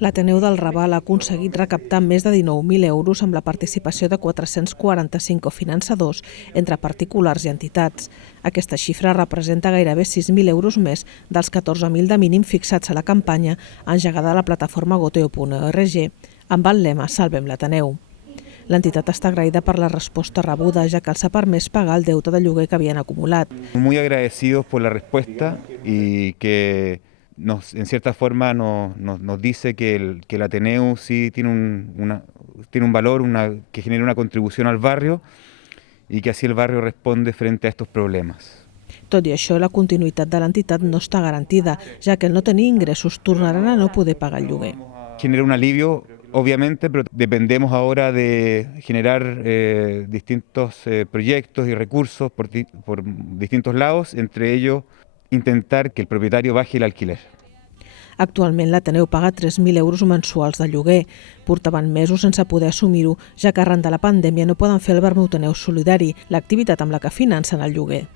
L'Ateneu del Raval ha aconseguit recaptar més de 19.000 euros amb la participació de 445 cofinançadors entre particulars i entitats. Aquesta xifra representa gairebé 6.000 euros més dels 14.000 de mínim fixats a la campanya engegada a la plataforma goteo.org amb el lema Salvem l'Ateneu. L'entitat està agraïda per la resposta rebuda, ja que els ha permès pagar el deute de lloguer que havien acumulat. Muy agradecidos por la respuesta y que en cierta forma nos dice que el Ateneu sí tiene un valor, que genera una contribución al barrio y que así el barrio responde frente a estos problemas. Tot i això, la continuïtat de l'entitat no està garantida, ja que al no tenir ingressos tornaran a no poder pagar el lloguer. Genera un alivio, obviamente, pero dependemos ahora de generar distintos proyectos y recursos por distintos lados, entre ellos intentar que el propietario baje el alquiler. Actualment l'Ateneu paga 3.000 euros mensuals de lloguer. Portaven mesos sense poder assumir-ho, ja que arran de la pandèmia no poden fer el Bermuteneu Solidari, l'activitat amb la que financen el lloguer.